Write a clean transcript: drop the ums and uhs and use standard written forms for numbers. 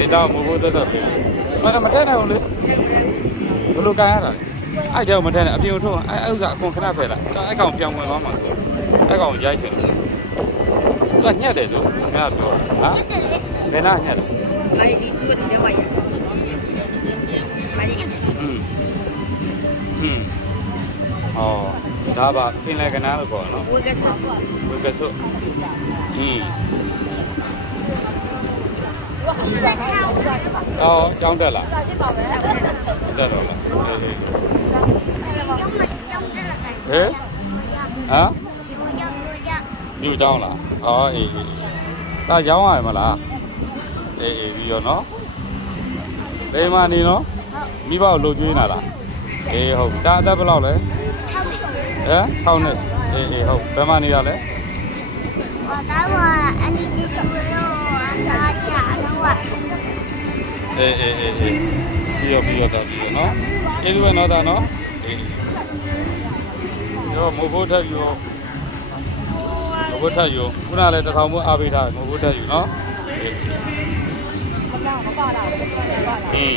ဒီတော့မဟုတ်တော့ပြီမမထဲနိုင်ဘူးလေဘယ်လိုကန်ရတာအဲ့ကြောင့်မထဲနဲ့အပြင်ထုတ်အဲ့ဥစ္စာအကုန်ခဏဖယ်လိုက်အဲ့ကောင်ပြောင်းဝင်သွားမှာဆိုအဲ့ကောင်ရိုက်ချင်တယ်သူကညက်တယ်ဆိုမင်းကပြောတာဟာဘယ်နာညက်လဲမိုင်းဒီတူဒီရမိုင်းမိုင်းဒါပါပင်လယ်ကနားလို့ခေါ်နော်ဝေကဆပ်ဝေကဆုကျောင်းတက်လားတက်တော့လားဟမ်မြို့ကျောင်းလားအေးဒါကျောင်းရမလားအေးပြီးရောနော်ဘယ်မှာနေနော်မိဘကိုလှုပ်ကျွေးနေတာလားအေးဟုတ်ဒါအသက်ဘယ်လောက်လဲ6နှစ်အေးဟုတ်ဘယ်မှာနေရလဲအန်ဒီချူရောအန်ဒါရီအနောဝအေးပြီးရောတော့ပြီးရောနော်အေးဒီဘက်တော့ဒါနော်အေးရောမဟုတ်ထက်ရောမဟုတ်ထက်ရောခုနလည်းတစ်ထောင်မို့အားပေးထားမဟုတ်ထက်ယူနော်မပါတာအေး